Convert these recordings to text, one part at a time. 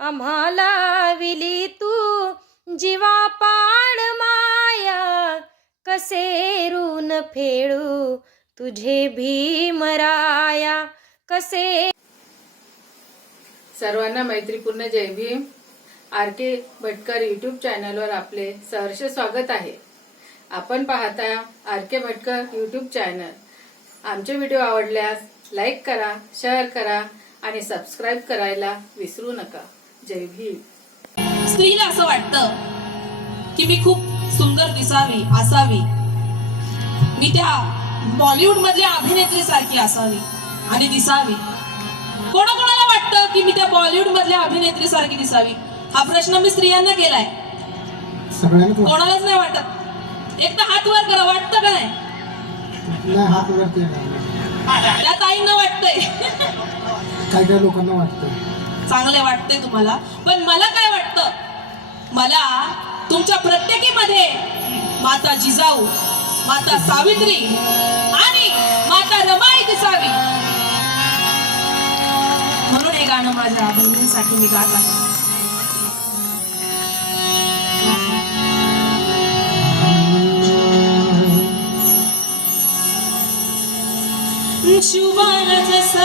आम्हाला विली तू जीवा पाड माया कसे ऋण फेडू तुझे भीमराया कसे सर्वांना मैत्रीपूर्ण जय Bhim. R K Bhatkar YouTube चॅनलवर आपले सहर्ष स्वागत आहे. आपण पाहता R K Bhatkar YouTube channel आमचे व्हिडिओ आवडल्यास लाईक करा शेअर करा आणि सबस्क्राईब करायला विसरू नका. जय भीम. स्त्रीला असं वाटतं की मी खूप सुंदर दिसावी असावी. मी त्या बॉलिवूड मधल्या अभिनेत्री सारखी असावी आणि दिसावी. कोणाकोणाला वाटतं की मी त्या बॉलिवूड मधल्या अभिनेत्री सारखी दिसावी? हा प्रश्न मी स्त्रियांना केलाय. कोणालाच नाही वाटत. एक तर हात वर करा वाटतं का नाही? त्या ताईंना वाटतंय. काही काही लोकांना वाटतं चांगले वाटते तुम्हाला. पण मला काय वाटतं? मला तुमच्या प्रत्येकीमध्ये माता जिजाऊ माता सावित्री आणि माता रमाई दिसावी. म्हणून हे गाणं माझ्या बहिणींसाठी मी गात आहे. शुभाना जसा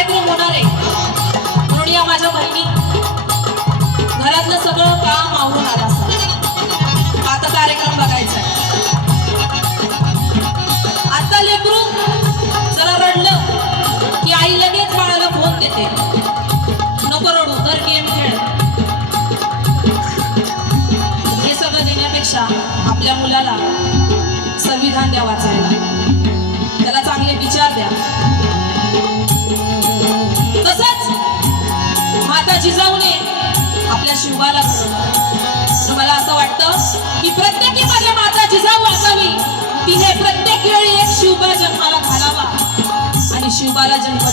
कार्यक्रम होणार आहे. म्हणून या माझ्या बहिणी घरातलं सगळं काम आवरून आलं असं. आता कार्यक्रम बघायचा आहे. आता लेकरू जरा रडलं की आई लगेच बाळाला फोन देते. नको रडू तर गेम खेळ. हे सगळं देण्यापेक्षा आपल्या मुलाला संविधान द्या वाचायला. त्याला चांगले विचार द्या. जिजाऊने आपल्या शिवबाला घडवलं मला असं वाटतं की प्रत्येकी माझ्या माता जिजाऊ असावी तिने प्रत्येक वेळी एक शिवबा जन्माला घालावा. आणि शिवबाला जन्म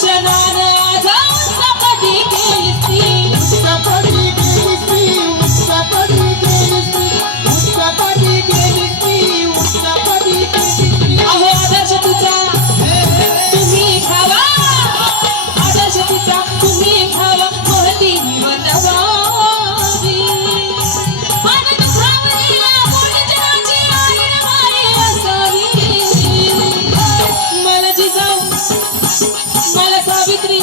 Shanana. मला सावित्री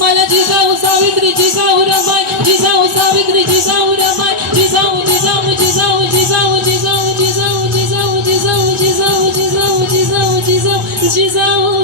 मला जिजाऊ सावित्री जिजाऊ रमाय जिजाऊ सावित्री जिजाऊ रमाय जिजाऊ जिजाऊ जिजाऊ जिजाऊ जिजाऊ जिजाऊ जिजाऊ जिजाऊ जिजाऊ जिजाऊ जिजाऊ जिजाऊ जिजाऊ